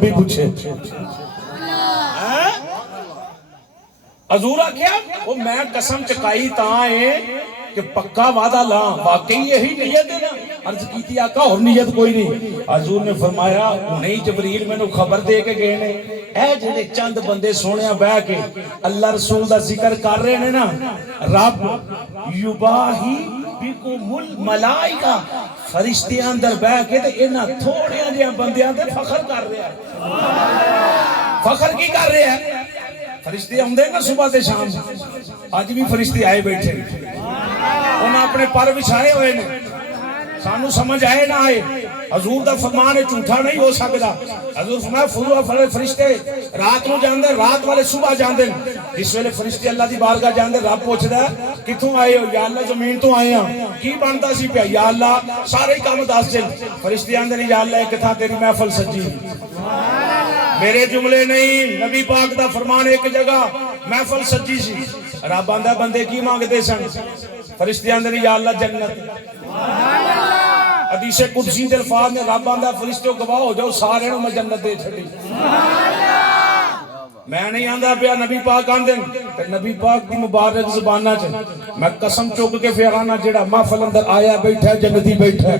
بھی پوچھے حضور آکھیا وہ میں قسم چکائی تاں ہے کہ پکا وعدہ لا واقعی یہی نیت ہے نا. عرض کی تھی آقا اور نیت کوئی نہیں. حضور نے فرمایا نہیں جبریل میں نے خبر دے کے گئے نے اے جڑے چند بندے سونے بہ کے اللہ رسول دا ذکر کر رہے ہیں نا رب یباہی بکم الملائکہ فرشتے اندر بہ کے تے انہاں تھوڑے جہاں بندیاں تے فخر کر رہے ہیں. فخر کی کر رہے ہیں؟ فرشتے آندے نا صبح سے شام اج بھی فرشتے آئے بیٹھے انہاں اپنے پر بچھائے ہوئے نے سانو سمجھ آئے نہ آئے. حضور دا فرمان ہے جھوٹا نہیں ہو سکتا. حضور فرمایا فضول فرشتے رات نو جاندے رات والے صبح جاندے. اس ویلے فرشتے اللہ دی بارگاہ جاندے رب پوچھدا ہے کتھوں آئے ہو؟ یا اللہ زمین تو آئے ہاں. کی بندا سی پیا؟ یا اللہ سارے کام دس دن. فرشتے آندے نے یا اللہ ایک تھا تیری محفل سجی. میرے جملے نہیں نبی پاک دا فرمان ایک جگہ محفل سجی سی. رب آندا بندے کی مانگدے سن؟ فرشتے آندے نے یا اللہ جنت. حدیث قدسی دے الفاظ نے رب آندا فرشتوں گواہ ہو جاؤ سارے نوں میں جنت دے چھڈی. میں نہیں آندا پیا نبی پاک آندے تے نبی پاک دی مبارک زباناں چ میں قسم چوک کے فیرانا جڑا محفل اندر آیا بیٹھا جنتی بیٹھا.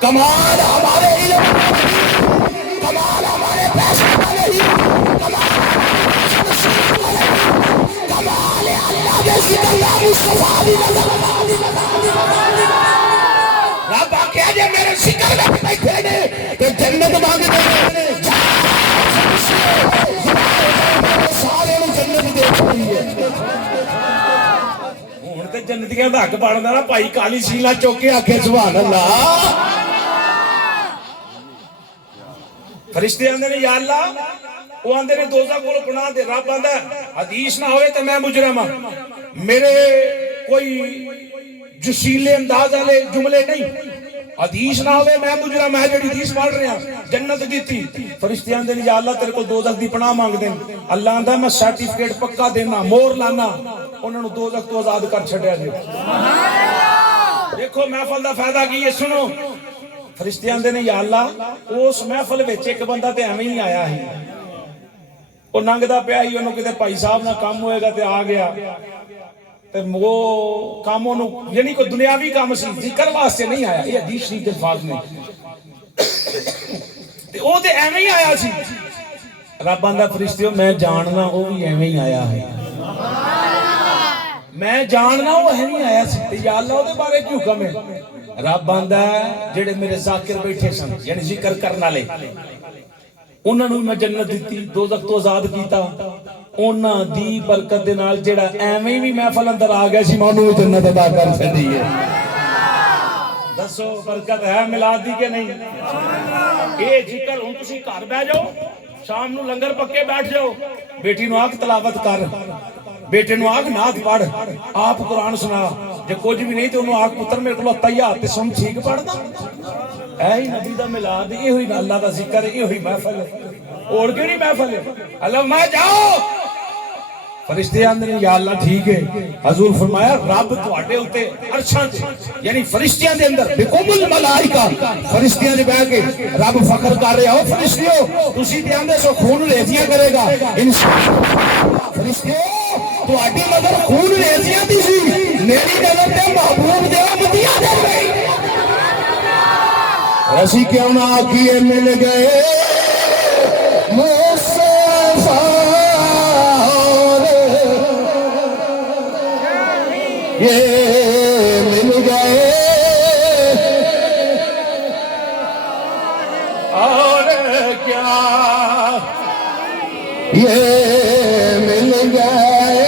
کمال ہمارے علم کمال ہمارے پیسے کا نہیں کمال اللہ کے ذکر یا مصطفیٰ دی رب آکھیا جے میرے ذکر میں بیٹھے نے کہ جنت مانگدے نے سارے نوں جنت دے چھڈی ہے. ہن تے جنتیاں دا حق بندا نا بھائی کالی سیلا چوک کے آکھے سبحان اللہ. فرشتے آندے نے یا اللہ وہ آندے نے دوزخ کولوں پناہ دے. رب آندا حدیث نہ ہوئے تے میں مجرم ہاں. میرے کوئی جسیلے انداز والے جملے نہیں. حدیث نہ ہوئے میں مجرم ہے جڑی حدیث پڑھ رہے ہیں جنت دیتی. فرشتے آندے نے یا اللہ تیرے کو دوزخ دی پناہ مانگ دیں. اللہ آندا میں سرٹیفکیٹ پکا دینا مور لانا انہاں نوں دوزخ تو آزاد کر چھڈیا جی. دیکھو محفل دا فائدہ کی ہے سنو. فرشتے آندے نے یا اللہ اس محفل وچ ایک بندہ تے ایویں ہی آیا ہے وہ ننگدا پیا ہی انہوں کتے بھائی صاحب نہ کام ہوئے گا تے آ گیا تے وہ کاموں نو یعنی کوئی دنیاوی کام سی ذکر واسطے نہیں آیا. یہ حدیث شریف دے الفاظ نے تے او تے ایویں ہی آیا سی. رب آندا فرشتیو میں جاننا وہ بھی ایویں ہی آیا ہے. میں جاننا وہ ایویں ہی آیا سی تے یا اللہ او دے بارے کیوں حکم ہے؟ رب آندا جڑے میرے ذاکر بیٹھے سن یعنی ذکر کرن والے انہاں نوں میں جنت دتی دوزخ تو آزاد کیتا. انہاں دی برکت دے نال جڑا ایویں بھی محفل اندر آ گیا سی مانوں جنت عطا کر چھڈی ہے. دسو برکت ہے میلاد دی کہ نہیں؟ اے ذکر ہن تسی گھر بیٹھ جاؤ شام نو لنگر پکے بیٹھ جاؤ بیٹی نو آکھ تلاوت کر بیٹے نو آکھ نعت پڑھ آپ قرآن سنا جے کچھ بھی نہیں تو انہوں آکھ پتر میرے کو تیار تے سم ٹھیک پڑھنا. اے ہی نبی دا میلاد یہ ہوئی اللہ دا ذکر ہے یہ ہوئی محفل ہے اور کیڑی محفل ہے. اللہ میں جاؤ فرشتے آندے نے یا اللہ ٹھیک ہے. حضور فرمایا رب تواڈے اوتے عرشاں تے یعنی فرشتیاں دے اندر بکم الملائکہ فرشتیاں دے بیٹھ کے رب فخر کر رہا ہو فرشتیو تسی تے آندے سو خون ریزیاں کرے گا انشاءاللہ. فرشتیو تواڈی نظر خون ریزیاں دی سی میری نظر تے محبوب دے امتیاں دے گئی. رسی کیوں نہ آکھیے مل گئے مصطفیٰ یہ مل گئے اور کیا یہ مل گئے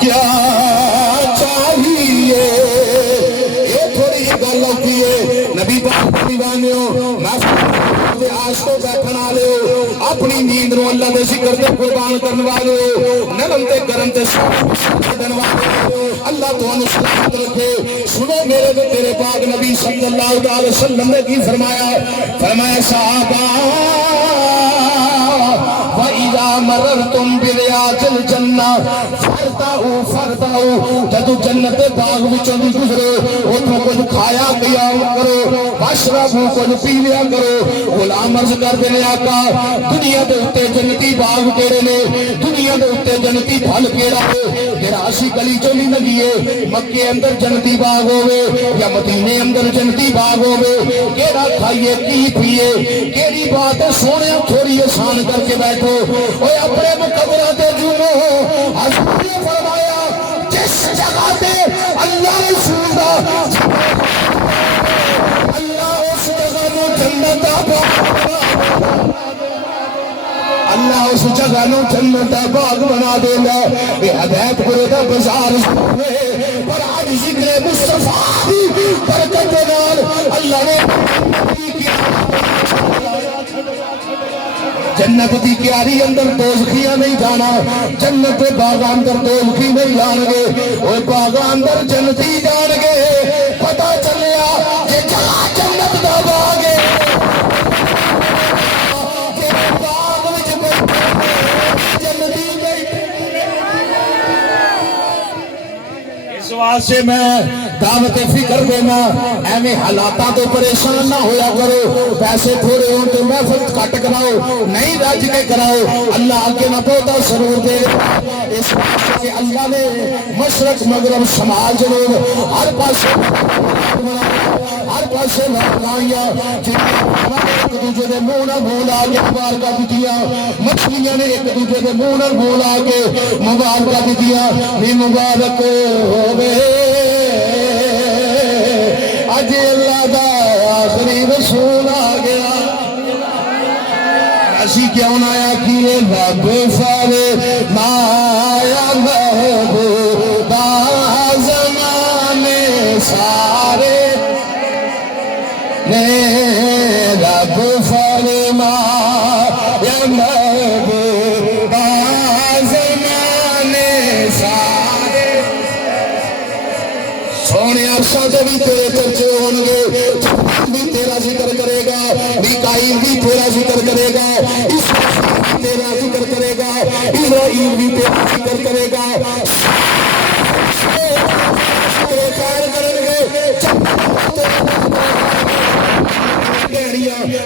کیا چاہیے. یہ تھوڑی جی گل ہوتی ہے نبی پاک دیوانیوں آستے بیٹھن والے ہو اپنی نیند نو اللہ دے ذکر تے قربان کرن والے ہو نرم تے گرم تے چھڈن والے ہو اللہ تانوں سلامت رکھے. سنو میرے تے تیرے پاک نبی صلی اللہ علیہ وسلم نے کی فرمایا. فرمایا صحابہ وَإِذَا مررتم بریاض الجنہ فرداؤ جدو جنت باغ وچوں دی گزرے اتھوں کچھ کھایا پیا کرو واشربو کچھ پی لیا کرو غلام عرض کر دینے آقا دنیا دے اتے جنتی باغ کیڑے نے دنیا دے اتے جنتی پھل کیڑا ہے جڑا اسی گلی چوں نہیں لگیے مکے اندر جنتی باغ ہوے یا مدینے اندر جنتی باغ ہوے کیڑا کھائیے کی پیے کیڑی بات سونے تھوڑی آسان کر کے بیٹھو اوے اپنے مقبرہ تے جھومو حضور نے فرمایا جس جگہ تے اللہ رسول دا اللہ اس جگہ نو جنت اللہ اس جگہ نو جنت باغ بنا دینا بے ہدایت پورے دا بازار پر آج ذکر مصطفیٰ دی برکت نال اللہ نے جنت دی کیاری اندر دوزخیاں نہیں جانا جنت باغ اندر دوزخی نہیں جان گے وہ باغ اندر جنتی جان گے پتہ چلیا یہ جگہ جنت دا باغ ہے اس واسطے میں دعوت فکر دینا ایویں حالاتاں تو پریشان نہ ہویا کرو پیسے تھوڑے ہوں تو محفل کٹ کراؤ نہیں رج کے کراؤ اللہ آگے نہ بہتا سرور دے اس واسطے کہ اللہ نے مشرق مغرب شمال جنوب ہر پاسے لڑائیاں ایک دوسرے دے منہ نال بولا کے مبارکاں دتیاں مچھلیاں نے ایک دوسرے دے منہ نال بولا کے مبارکاں دتیاں بھی مبارک ہوے اج اللہ دا آخری رسول آ گیا اسی کیوں نہ آیا کیے رب فارے مایا محبوبہ زمانے سارے رب فرمایا محبوبہ زمانے سارے سونے عرشاں تے بھی تیرے چرچے ہون گے بھی تیرا ذکر کرے گا میکائیل بھی تیرا ذکر کرے گا اسرائیل بھی تیرا ذکر کرے گا اسرائیل بھی تیرا ذکر کرے گا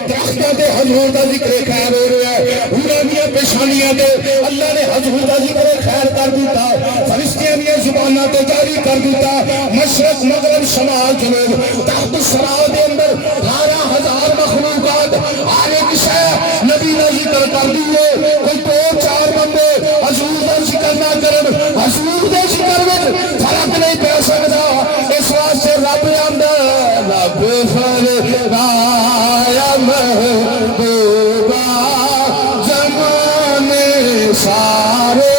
درختوں تے حضور دا ذکر خیر ہو رہا ہے انہاں دیاں پیشانیاں تے اللہ نے حضور دا ذکر خیر کر دیتا فرشتیاں دیاں زباناں تے جاری کر دیتا مشرق مغرب شمال جنوب تحت الثرا دے اندر 12000 مخلوقات ہر ایک شے نبی دا ذکر کر دیے کوئی 2-4 بندے حضور دا ذکر نہ کرن حضور دے ذکر وچ فرق نہیں پہ سکدا اس واسطے رب آندا رب فرمایا محبوبہ زمانے سارے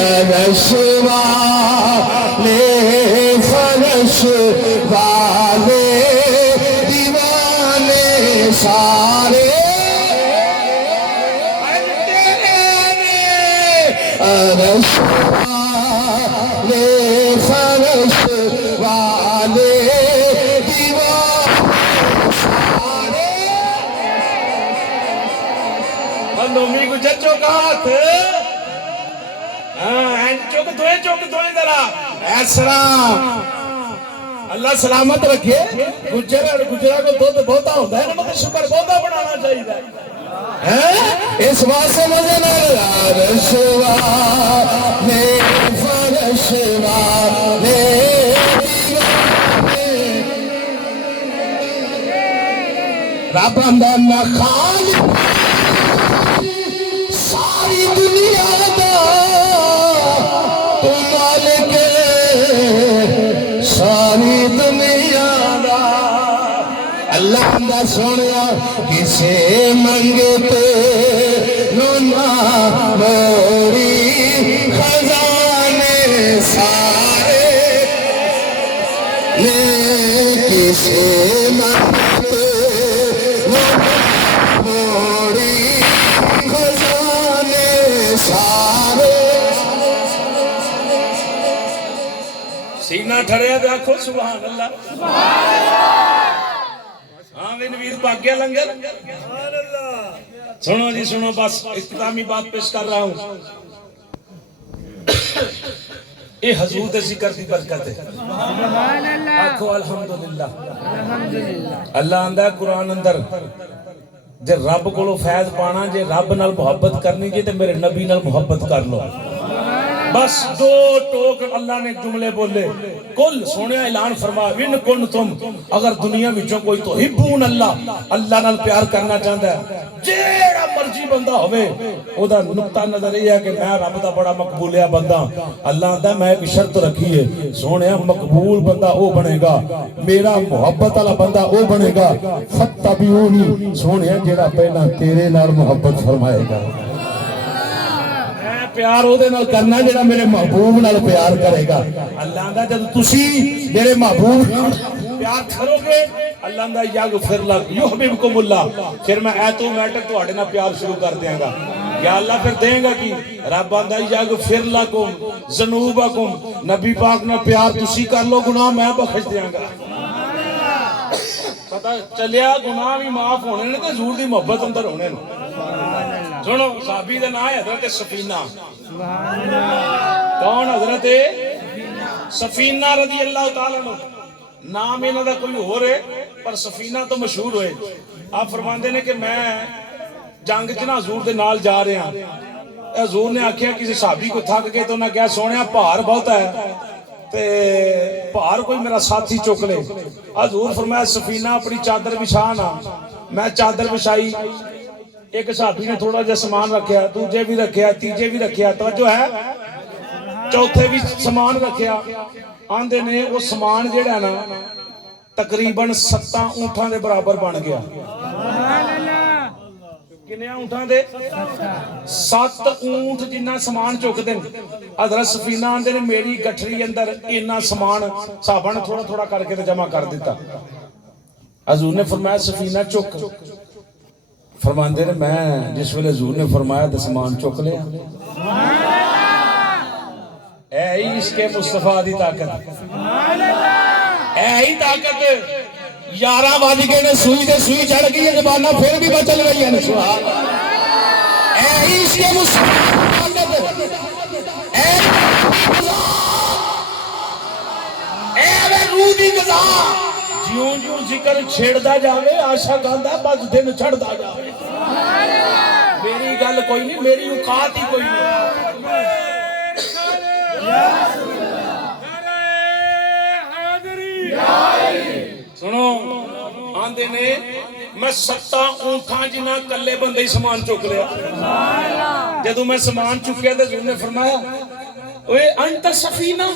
عرش والے فرش والے دیوانے سارے عرش والے فرش والے نومی کو جچو کا ہاتھ چوک دوئے ذرا ایسرا اللہ سلامت رکھے گجرہ کو دودھ بہتا ہوتا ہے نا مگر شکر بہتا بنانا چاہیے اس واسطے مجھے عرش والے فرش والے رب اندر نہ خالق ساری دنیا دا تو مالک ساری دنیا دا اللہ اندر سنیا کسے منگتے نونا موری خزانے سارے کسے منگتے موری خزانے سارے سینہ ٹھڑیا دے آکھو سبحان اللہ ہاں میں نویر پاک گیا لنگر سبحان اللہ سنو جی سنو، بس اختتامی بات پیش کر رہا ہوں. یہ حضور دے ذکر دی برکت ہے. آکھو الحمدللہ. اللہ آندا ہے قرآن اندر جے رب کولو فیض پانا، جے رب نال محبت کرنی جے تے میرے نبی نال محبت کر لو. بس دو ٹوک اللہ نے جملے بولے. کل سونے اعلان فرما وین کن تم، اگر دنیا وچوں کوئی تو حبون اللہ، اللہ نال پیار کرنا چاہتا ہے، جیڑا مرضی بندہ ہوئے او دا نقطہ نظر یہ ہے کہ میں رب دا بڑا مقبولیا بندہ. اللہ آندا میں ایک شرط رکھی ہے، سونے مقبول بندہ او بنے گا، میرا محبت والا بندہ او بنے گا. فتبعونی، سونے جیڑا پہلا تیرے نال محبت فرمائے گا. پیار او دے نال کرنا جڑا میرے محبوب نال پیار کرے گا. اللہ آندا جب تسی میرے محبوب پیار کرو گے، اللہ آندا یغفر لک یحببکم اللہ، پھر میں ایٹومیٹک تواڈے نال پیار شروع کر دیاں گا. یا اللہ پھر دیں گا کی؟ رب آندا یغفر لکم ذنوبکم، نبی پاک نال پیار تسی کر لو، گناہ میں بخش دیاں گا. پتہ چلیا گناہ بھی معاف ہونے نے تے حضور دی محبت اندر ہونے نے. سنو صحابی دا نام ہے حضرت سفینہ. کون؟ حضرت سفینہ رضی اللہ تعالیٰ عنہ. نام انہاں دا کوئی اور ہے پر سفینہ تو مشہور ہوئے. آپ فرماندے نے کہ میں جنگ چ نا حضور دے نال جا رہے ہیں. حضور نے آکھیا کسی صحابی کو تھک گئے تو انہاں کہا سونیا بھار بہت ہے تے بھار کوئی میرا ساتھی چک لے. حضور فرمایا سفینہ اپنی چادر بچھا نا. میں چادر بچھائی، ایک صحابی نے تھوڑا جا سامان رکھیا، دوجے بھی رکھیا، تیجے بھی رکھیا، توجہ ہے، چوتھے بھی سامان رکھیا. آندے نے وہ سامان جڑا ہے نا تقریباً 7 اونٹاں دے برابر بن گیا. کنیا اونٹاں دے؟ 7 اونٹ جنہ سامان چک دیں. حضرت سفینہ آندے نے میری گٹھری اندر اتنا سامان صحابہ نے تھوڑا تھوڑا کر کے جمع کر دیتا. حضور نے فرمایا سفینہ چک. فرماندے نے میں جس ویلے حضور نے فرمایا تو سامان چک لیا. اے ہی عشق مصطفیٰ دی طاقت، اے ہی طاقت. 11 بج گئے نے، سوئی تے سوئی چڑھ گئی ہے، زباناں پھر بھی بچل گئی ہیں. سبحان اللہ. اے ہی عشق مصطفیٰ دی طاقت، اے روح دی غذا. جیوں جیوں ذکر چھیڑدا جاوے عاشق آندا بس دن چڑھدا جاوے. میری گل کوئی نہیں، میری اوقات ہی کوئی نہیں. سنو آندے نے میں 7 اونٹاں جنہ کلے بندے ہی سامان چک لیا. جدوں میں سامان چکیا تو حضور نے فرمایا اوے انت سفینہ،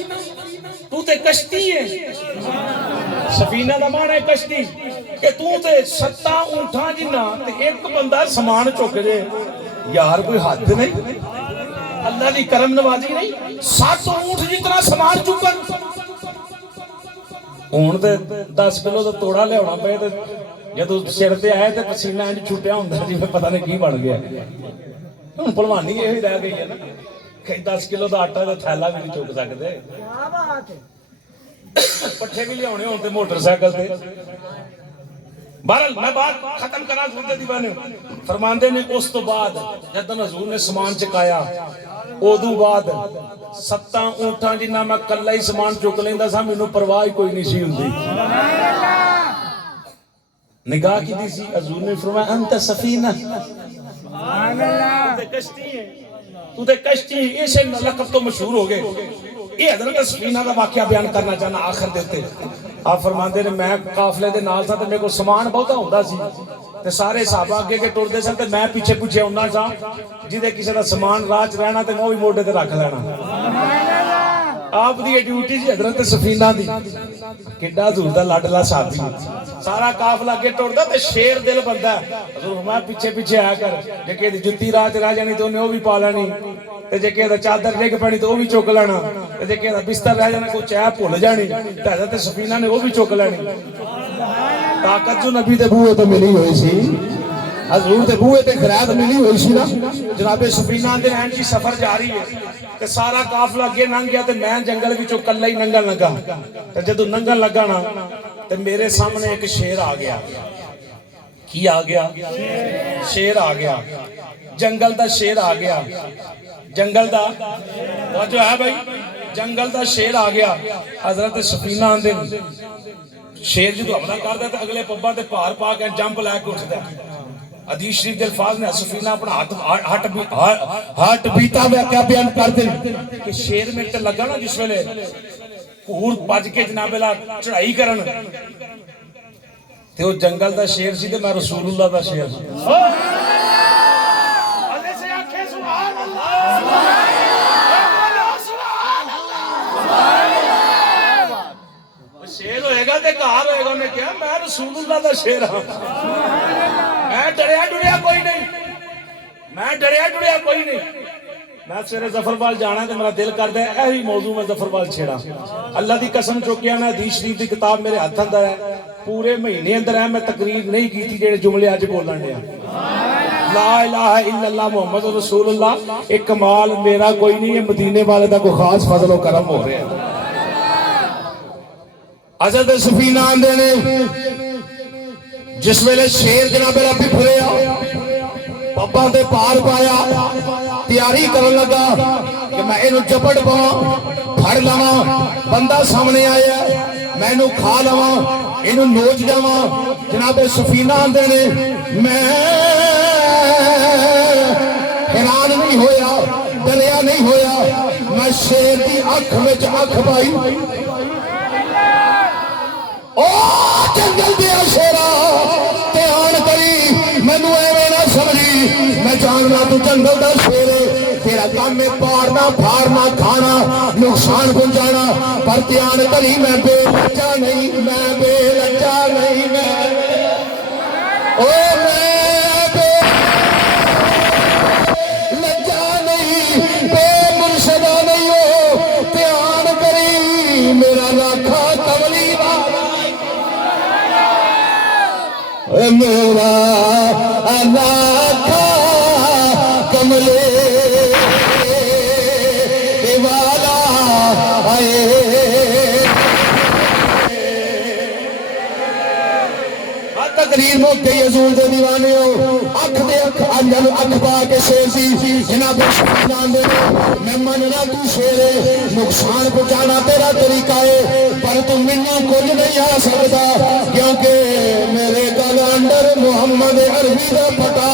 تو تے کشتی ہے. سفینہ دا معنی ہے کشتی. کہ تو تے 7 اونٹاں جنہ تے ایک بندہ سامان چک دے. یار کوئی حد نہیں، اللہ دی کرم نوازی نہیں. 7 اونٹ جتنا سامان چکن. ہوں تے 10 کلو تو توڑا لیا پے تے جدو سر تے آئے تے پسینہ انج چھٹیا ہوندا جی پتہ نہیں کی بن گیا. ہن پہلوانی یہ رہ گئی ہے نا کہ 10 کلو دا آٹا تے تھیلا بھی نہیں چک سکدے. پٹھے بھی لیاونے ہون تے موٹر سائیکل تے. بہرحال میں بات ختم کرنا سنتے دیوانے. فرماندے نے اس تو بعد جدن حضور نے سامان چکایا ادو بعد 7 اونٹاں جنہ میں کلا ہی سامان چک لیندا سا، مینوں پرواہ کوئی نہیں سی ہوندی. نگاہ کی دی سی. حضور نے فرمایا انت سفینہ، تو تے کشتی ہے، تو تے کشتی ہے. اسے لقب تو مشہور ہو گئے. یہ حضرت سفینہ کا واقعہ بیان کرنا چاہنا آخر دیتے. آپ فرماندے نے میں قافلے دے نال تھا تے میرے کو سامان بہتا ہوندا سی تے سارے صحابہ اگے کے ٹردے سن تے میں پیچھے پیچھے ہوندا سا. جدے کسی دا سامان راہ چ رہنا تے میں وہی موڈے تے رکھ لینا. آپ دی ڈیوٹی سی حضرت سفینہ دی. کڈا حضور دا لاڈلا صحابی. سارا قافلہ اگے ٹردا تے شیر دل بندہ. حضور میں پیچھے پیچھے آیا کر، جے کہ جُتی راہ چ رہ جانی تے اونے او بھی پا لینی، تے جے کہ چادر ڈگ پانی تے او بھی چک لینا، تے جے کہ بستر رہ جانا کوئی چاہ بھول جانی تے حضرت سفینہ نے او بھی چک لینی. طاقت جو نبی دے بوئے تے ملی ہوئی سی، حضور دے بوئے تے خیرات ملی ہوئی سی نا. جناب سفینہ دے رہن جی سفر جاری ہے تے سارا قافلہ اگے لنگ گیا تے میں جنگل وچوں کلا ہی لنگن لگا. تے جدوں لنگن لگا نا تے میرے سامنے ایک شیر آ گیا. کی آ گیا؟ شیر آ گیا، جنگل دا شیر آ گیا، جنگل دا وہ جو ہے بھائی جنگل دا شیر آ گیا۔ حضرت سفینہ آندے شیر جدو حملہ کردا تے اگلے پبا تے پار پا کے جمپ لے کے اٹھدا۔ حدیث شریف دے الفاظ نے سفینہ اپنا ہاتھ بیتا ہوا کیا بیان کرتے کہ شیر میں تے لگا نا جس ویلے پور پج کے جناب اللہ چڑھائی کرن تے وہ جنگل دا شیر سی تے میں رسول اللہ دا شیر سی۔ شیر ہوئے گا تے کار ہوئے گا، انہیں کیا میں رسول اللہ دا شیر ہاں، میں ڈریا ڈریا کوئی نہیں، میں ڈریا ڈریا کوئی نہیں۔ میں سویرے ظفربال جانا تے میرا دل کردا ہے ایہی موضوع میں ظفربال چھیڑا۔ اللہ دی قسم چوکیا نا حدیث شریف دی کتاب میرے ہاتھ اندر ہے، پورے مہینے اندر ہے میں تقریر نہیں کیتی جڑے جملے اج بولن دیا۔ لا الہ الا اللہ محمد رسول اللہ، ایک کمال میرا کوئی نہیں ہے، مدینے والے دا کوئی خاص فضل و کرم ہو رہا ہے۔ حضرت سفینہ آندے نے جس ویلے شیر جناب ربی پھریا پپا تے پار پایا، تیاری کرن لگا کہ میں اینو چپڑ پاواں پھڑ لواں، بندہ سامنے آیا میں اینو کھا لواں اینو نوچ جاواں۔ جناب سفینہ آندے نے میں حیران نہیں ہویا، ڈریا نہیں ہویا، میں شیر دی اکھ وچ اکھ پائی، او جنگل دیا شیرا دھیان کری مینو ایویں نہ سمجھی، میں جاننا تو جنگل دا شیر ہے، تیرا کام ہے پارنا پھارنا کھانا نقصان پہنچانا، پر دھیان کری میں بے لجا نہیں، میں بے لجا نہیں، میں او میں بے لجا نہیں، بے مرشدہ نہیں ہو، دھیان کری میرا راکھا کملی والا میرا علاقہ کملے والا آئے۔ تقریر موقع حضور دے دیوانے ہو، اکھ دے اکھ انجل اکھ پا کے شیر سی جناب سفینہ آندے میں مننا تو شیر ہے، نقصان پہنچانا تیرا طریقہ ہے، پر تو مینوں کچھ نہیں آ سکتا کیونکہ میرے گل اندر محمد عربی دا پتا۔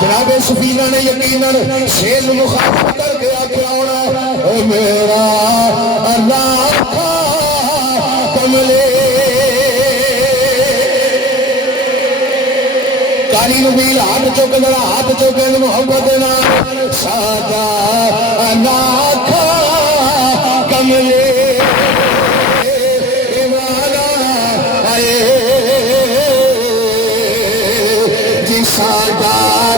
جناب سفینہ نے یقیناً شیر مخاطب کر کے آکھیا ہونا اے میرا علاقہ کملے کاری نبیل ہاتھ چوکے ہاتھ چوکے محبت نام سادا علاقہ کملے والا آئے جی سادا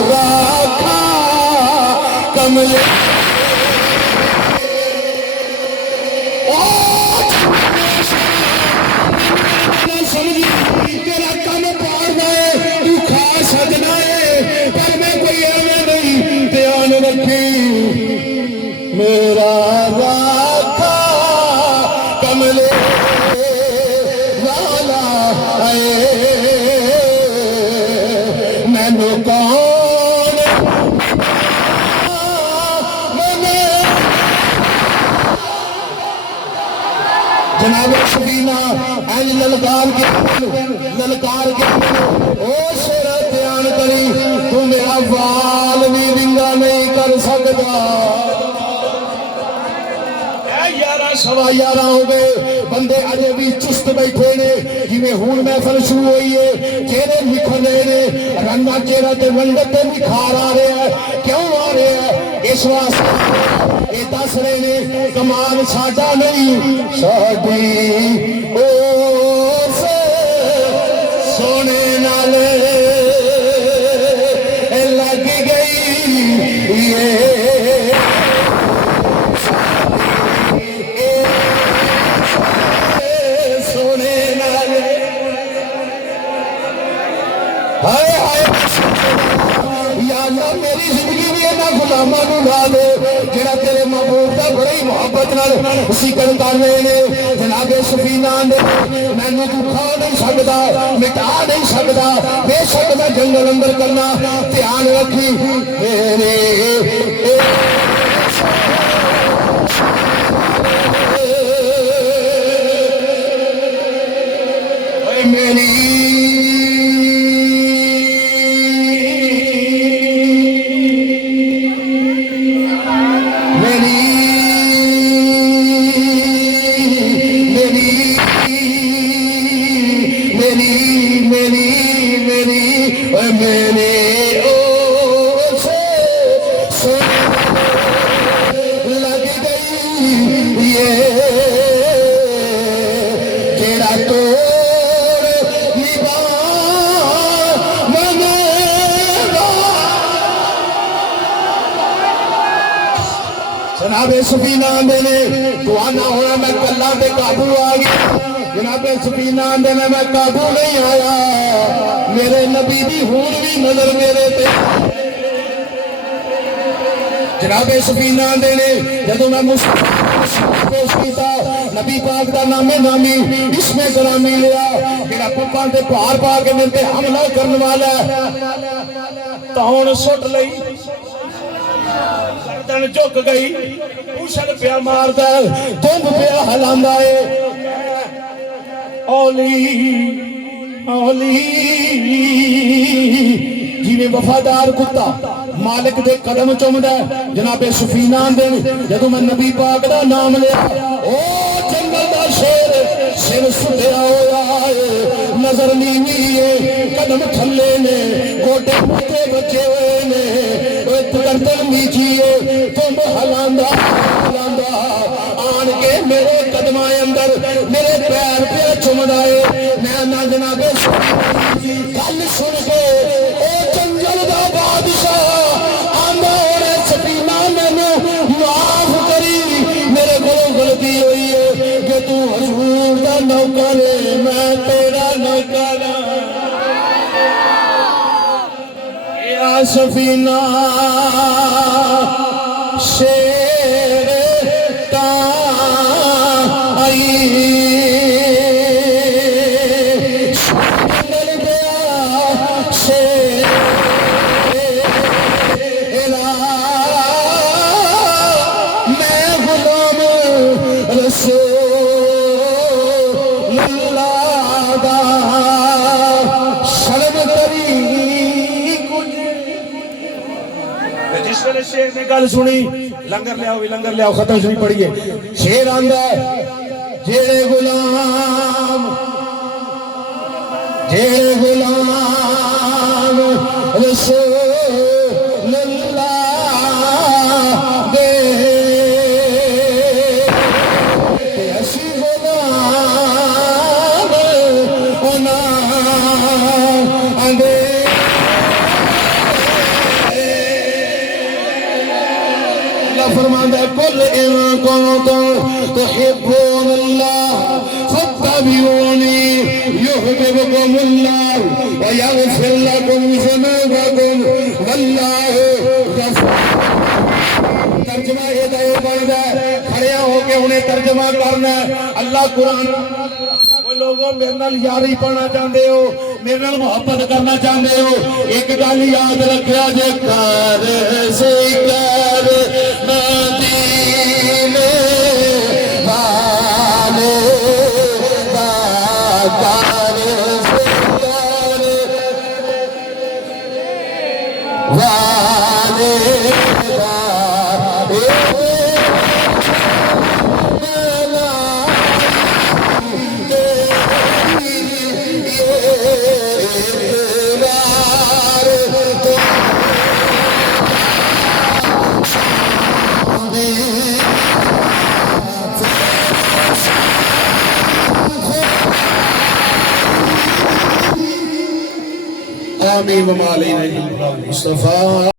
راکھا کملے سمجھی تیرا کم پارنا ہے تو کھا سکنا ہے، پر میں کوئی ایویں نہیں، دھیان رکھی میرا راکھا کملے والا آئے مینو کون جناب سفینہ این للکار کے او شیر دھیان کری تو میرا وال بھی ونگا نہیں کر سکتا۔ سوا 11 ہو گئے، بندے اجے بھی چست بیٹھے نے، جویں ہن محفل شروع ہوئی ہے، چہرے نکھر رہے نے، رنگا چہرہ تے رنگت تے نکھار آ رہے ہیں، کیوں آ رہے ہیں؟ اس واسطے یہ دس رہے نے کمال ساڈا نہیں، ساڈی اس سونے نال لگ گئی یہ ہائے ہائے یا اللہ میری زندگی بھی اینا غلامہ نو لا دے جڑا تیرے محبوب دا بڑا ہی محبت نال ذکر کر رہے نے جناب سفینہ نے مینوں تو کھا نہیں سکدا مٹا نہیں سکدا بے شک میں جنگل اندر کرنا دھیان رکھی میرے جناب سفینہ آندے نے دعانا ہونا میں کلہ پہ قابو آ گیا جناب سفینہ آندے نے میں قابو نہیں آیا میرے نبی دی ہون بھی نظر میرے تے جناب سفینہ آندے نے جدو میں پیش کیتا نبی پاک دا نام نامی اسم گرامی لیا میرا پپا دے پہار پا کے میرے تے حملہ کرنے والا تاؤن سٹ لئی گردن جھک گئی پوچھل پیا ماردا دم پیا ہلاندا اے اولی اولی جیویں وفادار کتا مالک دے قدم چومدا جناب سفینہ آندے جدوں میں نبی پاک دا نام لیا او جنگل دا شیر سر سٹیا ہویا اے نظر نیوی ہے قدم تھلے نے گوڈے مٹے بچے ہوئے نے گردن نیچیے تم ہلاندا ہلاندا آن کے میرے قدماں اندر میرے پیر پہ چمدا اے میں نہ جناب گل سن کے او جنگل دا بادشاہ آندا اے سفینہ مینوں معاف کری میرے کولوں غلطی ہوئی ہے کہ تو حضور دا نوکر ہے میں تیرا نوکر یا سفینہ شیر آئی شیر میں غلام رسول اللہ دا شرم کری جس ویلے شیر نے گل سنی لنگر لے آؤ ختم سنی پڑھیے شیر آندا ہے جیڑے غلام رسول اللہ دے اسی غلام انہاں دے فرماندا ہے کل ان کنتم تحبون اللہ فاتبعونی یحببکم اللہ ویغفر لکم ذنوبکم واللہ غفور ترجمہ یہ بنتا ہے کھڑے ہو کے انہیں ترجمہ کرنا ہے اللہ قرآن وہ لوگوں میرے نال یاری پانا چاہتے ہو میرے نال محبت کرنا چاہتے ہو ایک گل یاد رکھیا جے کر سے کر مدینے والے دا کر سے کر والے آمین وما علینا الا المصطفى